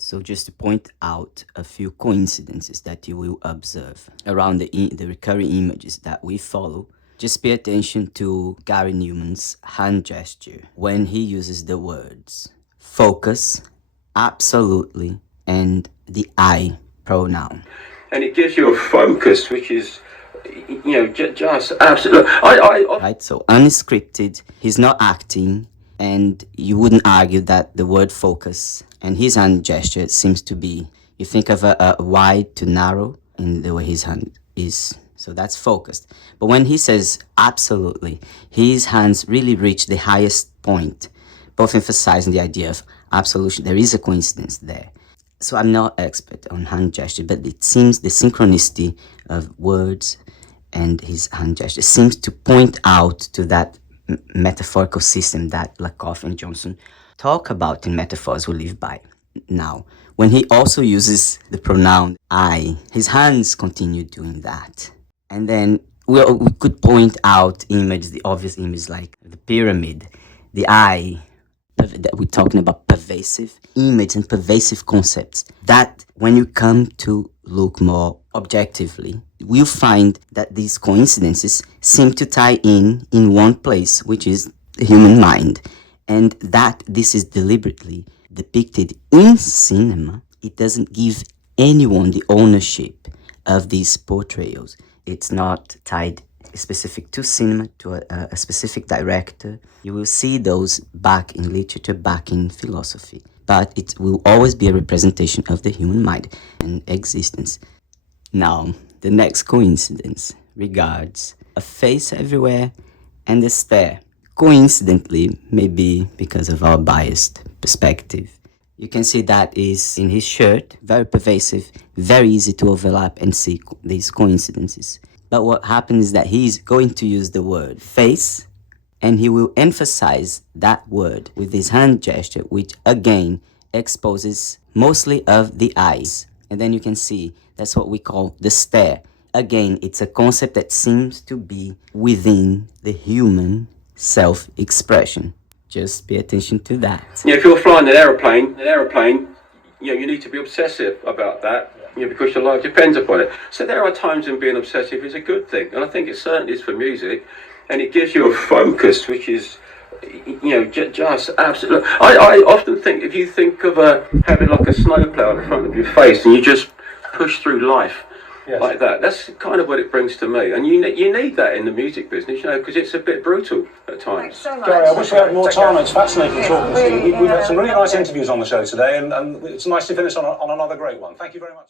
So just to point out a few coincidences that you will observe around the recurring images that we follow, just pay attention to Gary Numan's hand gesture when he uses the words focus, absolutely, and the I pronoun. And it gives you a focus, which is, just absolutely. Right, so unscripted, he's not acting, and you wouldn't argue that the word focus and his hand gesture seems to be, you think of a wide to narrow in the way his hand is. So that's focused. But when he says absolutely, his hands really reach the highest point, both emphasizing the idea of absolution. There is a coincidence there. So I'm not expert on hand gesture, but it seems the synchronicity of words and his hand gesture seems to point out to that metaphorical system that Lakoff and Johnson talk about in Metaphors We Live By. Now, when he also uses the pronoun I, his hands continue doing that. And then we could point out images, the obvious images like the pyramid, the eye, that we're talking about pervasive image and pervasive concepts that when you come to look more objectively, we'll find that these coincidences seem to tie in one place, which is the human mind, and that this is deliberately depicted in cinema. It doesn't give anyone the ownership of these portrayals. It's not tied specific to cinema, to a specific director. You will see those back in literature, back in philosophy. But it will always be a representation of the human mind and existence. Now, the next coincidence regards a face everywhere and a stare. Coincidentally, maybe because of our biased perspective, you can see that is in his shirt, very pervasive, very easy to overlap and see these coincidences. But what happens is that he's going to use the word face, and he will emphasize that word with his hand gesture, which again exposes mostly of the eyes. And then you can see that's what we call the stare. Again, it's a concept that seems to be within the human self-expression. Just pay attention to that. If you're flying an aeroplane, you need to be obsessive about that, because your life depends upon it. So there are times when being obsessive is a good thing, and I think it certainly is for music, and it gives you a focus, which is, just absolutely. I often think if you think of having like a snowplow in front of your face and you just push through life. Yes. Like that. That's kind of what it brings to me, and you need that in the music business, because it's a bit brutal at times. So Gary, I wish we had more time. It's fascinating talking to you. We've had some really nice interviews on the show today, and it's nice to finish on another great one. Thank you very much.